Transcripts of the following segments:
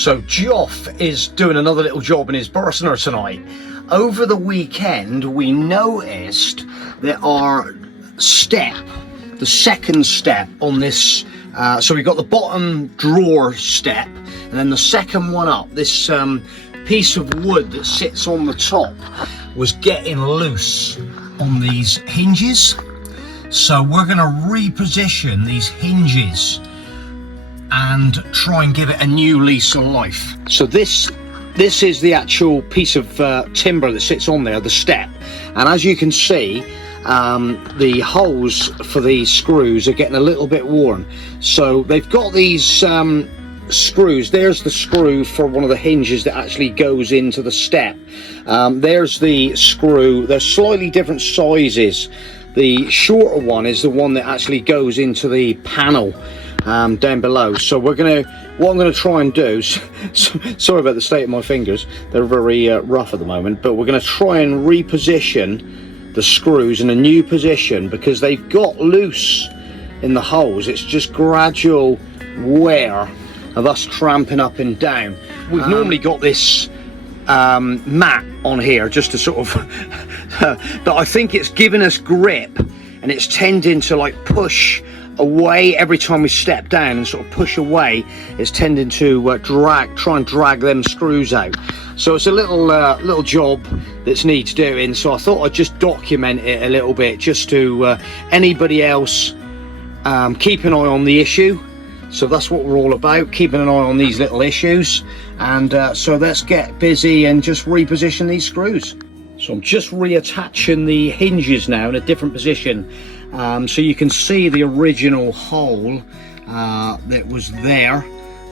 So Geoff is doing another little job in his Bürstner tonight. Over the weekend we noticed that our step, the second step on this, so we got the bottom drawer step, and then the second one up, this piece of wood that sits on the top was getting loose on these hinges. So we're going to reposition these hinges and try and give it a new lease of life. So this is the actual piece of timber that sits on there, the step, and as you can see, the holes for these screws are getting a little bit worn. So they've got these screws. There's the screw for one of the hinges that actually goes into the step. There's the screw. They're slightly different sizes. The shorter one is the one that actually goes into the panel down below. So what I'm gonna try and do, sorry about the state of my fingers, they're very rough at the moment, but we're gonna try and reposition the screws in a new position because they've got loose in the holes. It's just gradual wear of us tramping up and down. We've normally got this mat on here just to sort of but I think it's giving us grip, and it's tending to like push away every time we step down and sort of push away. It's tending to try and drag them screws out. So it's a little job that's needs doing, so I thought I'd just document it a little bit just to anybody else keep an eye on the issue. So that's what we're all about, keeping an eye on these little issues. And so let's get busy and just reposition these screws. So I'm just reattaching the hinges now in a different position, so you can see the original hole that was there.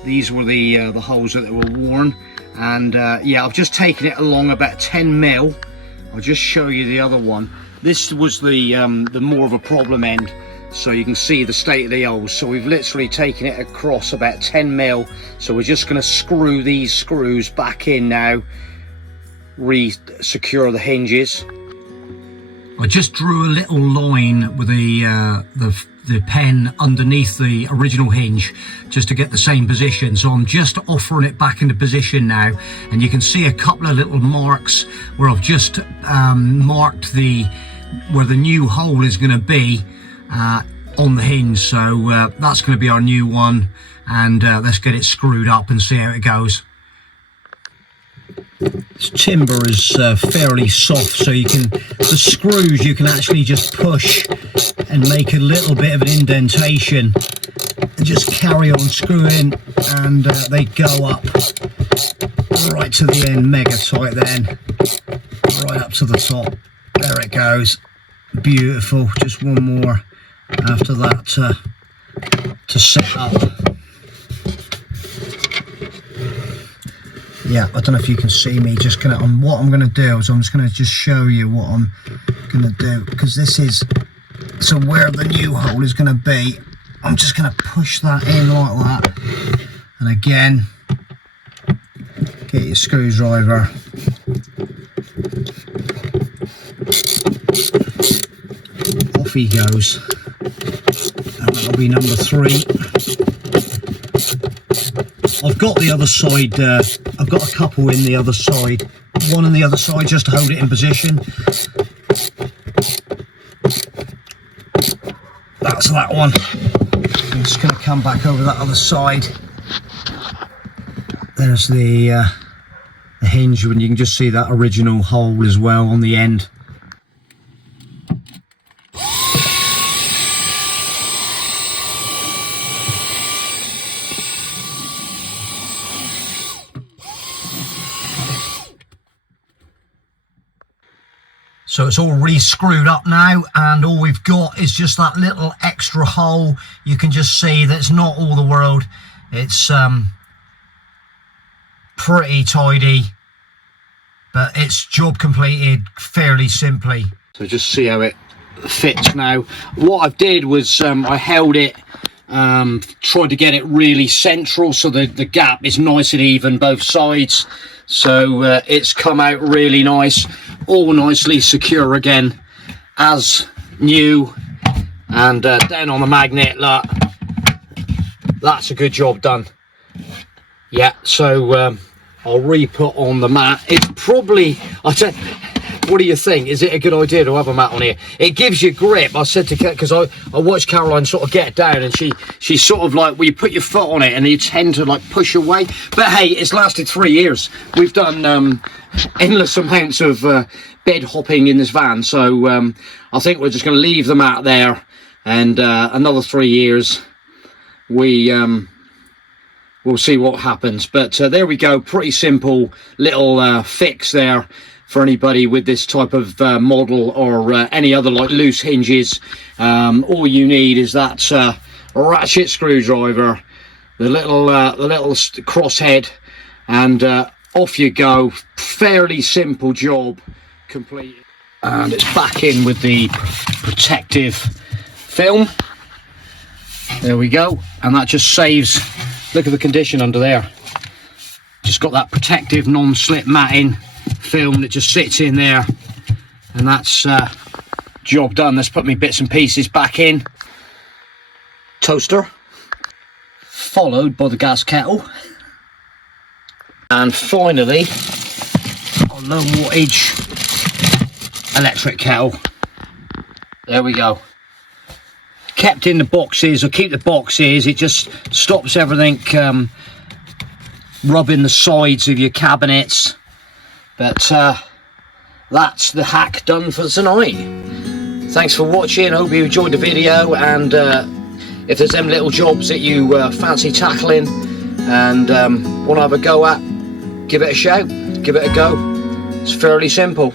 These were the holes that were worn, and yeah, I've just taken it along about 10 mil. I'll just show you the other one. This was the more of a problem end, so you can see the state of the holes. So we've literally taken it across about 10 mil. So we're just going to screw these screws back in now, re-secure the hinges. I just drew a little line with the pen underneath the original hinge just to get the same position. So I'm just offering it back into position now, and you can see a couple of little marks where I've just marked where the new hole is going to be on the hinge. So that's going to be our new one, and let's get it screwed up and see how it goes. This timber is fairly soft, so the screws you can actually just push and make a little bit of an indentation and just carry on screwing, and they go up right to the end, mega tight, then right up to the top. There it goes, beautiful. Just one more after that to set up. Yeah, I don't know if you can see me. Just gonna, what I'm gonna do is I'm just gonna show you what I'm gonna do, because this is, so where the new hole is gonna be, I'm just gonna push that in like that, and again, get your screwdriver, off he goes, and that'll be number 3. I've got the other side, I've got a couple in the other side, one on the other side just to hold it in position. That's that one. I'm just going to come back over that other side. There's the hinge, and you can just see that original hole as well on the end. So it's all re-screwed up now, and all we've got is just that little extra hole. You can just see that it's not all the world. It's pretty tidy, but it's job completed fairly simply. So just see how it fits now. What I did was I held it, tried to get it really central so the gap is nice and even both sides. So it's come out really nice, all nicely secure again as new, and down on the magnet, look, that's a good job done. Yeah, so I'll re-put on the mat. It's probably, what do you think? Is it a good idea to have a mat on here? It gives you grip. I said to Kat, because I watched Caroline sort of get down, and she's sort of like, well, you put your foot on it and you tend to like push away. But hey, it's lasted 3 years. We've done endless amounts of bed hopping in this van, so I think we're just going to leave the mat there, and another 3 years we'll see what happens. But there we go, pretty simple little fix there for anybody with this type of model, or any other like loose hinges. All you need is that ratchet screwdriver, the little crosshead, and off you go. Fairly simple job completed, and it's back in with the protective film. There we go, and that just saves, look at the condition under there, just got that protective non-slip matting film that just sits in there, and that's job done. Let's put my bits and pieces back in. Toaster, followed by the gas kettle, and finally a low wattage electric kettle. There we go. Kept in the boxes, or keep the boxes, it just stops everything rubbing the sides of your cabinets. But that's the hack done for tonight. Thanks for watching, hope you enjoyed the video, and if there's them little jobs that you fancy tackling and want to have a go at, give it a shout, give it a go. It's fairly simple.